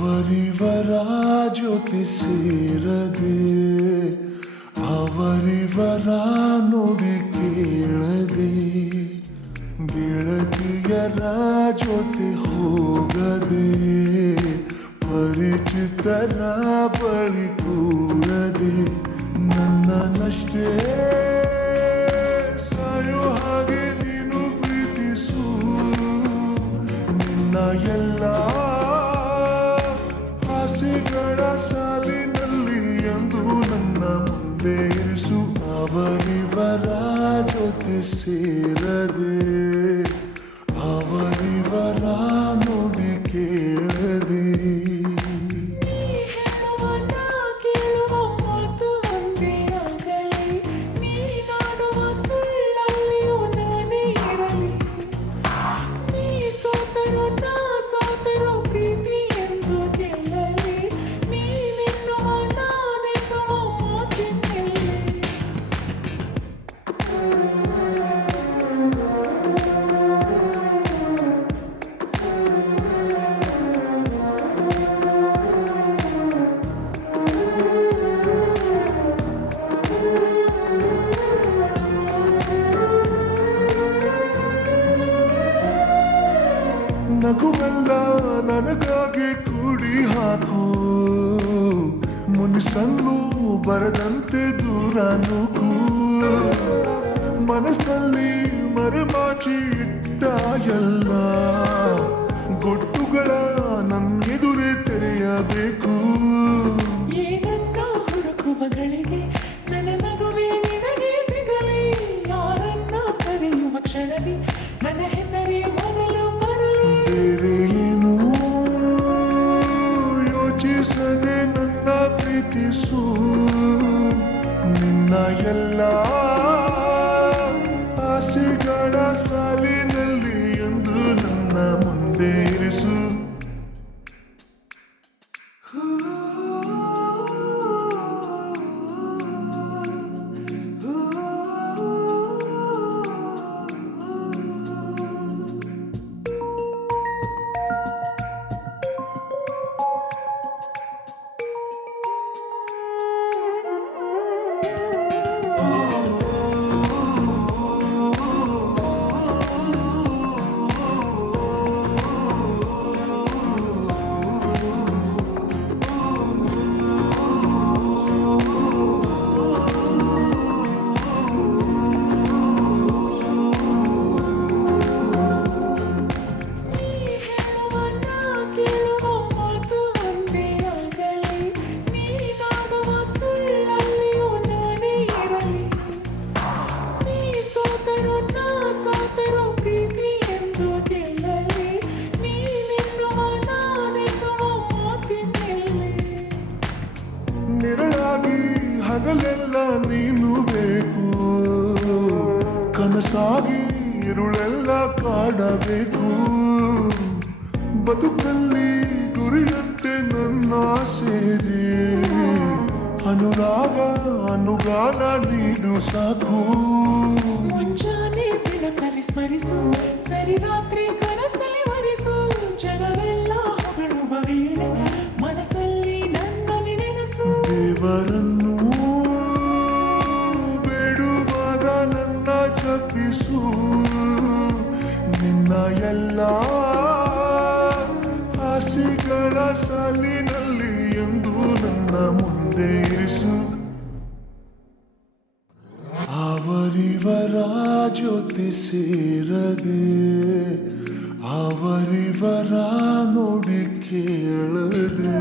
ಅವರಿವರ ಜೊತೆ ಸೇರದೆ ಅವರಿವರ ನುಡಿ ಕೇಳದೆ ಗೆಳತಿಯರ ಜೊತೆ ಹೋಗದೆ ಪರಿಚಿತರ ಬಳಿ ಕೂರದೆ ನನ್ನನ್ನಷ್ಟೇ ಸಾಯೋ ಹಾಗೆ ನೀನು ಪ್ರೀತಿಸು ನಿನ್ನ ಎಲ್ಲ ಆಸೆಗಳ ಸಾಲಿನಲ್ಲಿ ಎಂದು ನನ್ನ ಮುಂದೆ ಇರಿಸು ಅವರಿವರ ಜೊತೆ ಸೇರದೆ ಅವರಿವರ ನುಡಿ ಕೇಳದೆ ನಗುವೆಲ್ಲ ನನಗಾಗಿ ಕೂಡಿ ಹಾಕೋ ಮುನಿಸನ್ನು ಬರದಂತೆ ದೂರ ನೂಕು ಮನಸ್ಸಲ್ಲಿ ಮರೆಮಾಚಿ ಇಟ್ಟ ಎಲ್ಲ ಗೊಟ್ಟುಗಳ ನನ್ನೆದುರೇ ತೆರೆಯಬೇಕು ಏನನ್ನ ಹುಡುಕುವಗಳಿಗೆ ನನ್ನ ನಗುವೆ ನಿನಗೆ ಸಿಗಲಿ ಯಾರನ್ನ ಕರೆಯುವ ಕ್ಷಣದಿ ನನ್ನ ಹೆಸರೇ ಮೊದಲು ಬೇರೇನು ಯೋಚಿಸದೆ ನನ್ನ ಪ್ರೀತಿಸು ನಿನ್ನ ಎಲ್ಲ ಆಸೆಗಳ ಸಾಲಿನಲ್ಲಿ ಎಂದು ನನ್ನ ಮುಂದೆ ಇರಿಸು ನಿರಳಾಗಿ ಹಗಲೆಲ್ಲ ನೀನು ಬೇಕು ಕನಸಾಗಿ ಇರುಳೆಲ್ಲ ಕಾಡಬೇಕು ಬದುಕಲ್ಲಿ ಗುರಿಯಂತೆ ನನ್ನ ಸೇರಿ ಅನುರಾಗ ಅನುಗಾಲ ನೀನು ಸಾಕು ಮುಂಜಾನೆ ಬೆಳಕಲ್ಲಿ ಸ್ಮರಿಸು ಸರಿ ರಾತ್ರಿ ಕನಸಲ್ಲಿ ವರಿಸು ಜಗವೆಲ್ಲ ಹೊಗಳುವ ವೇಳೆ ಮನಸ್ಸಲ್ಲಿ ನನ್ನನ್ನು ನೆನೆಸು ದೇವರನ್ನು ಬೇಡುವಾಗ ನನ್ನ ಜಪಿಸು ನಿನ್ನ ಎಲ್ಲ ಆಸೆಗಳ ಸಾಲಿನಲ್ಲಿ ಎಂದು ನನ್ನ ಮುಂದೆ ಇರಿಸು ಅವರಿವರ ಜೊತೆ ಸೇರದೆ ಅವರಿವರ ನುಡಿ ಕೇಳದೆ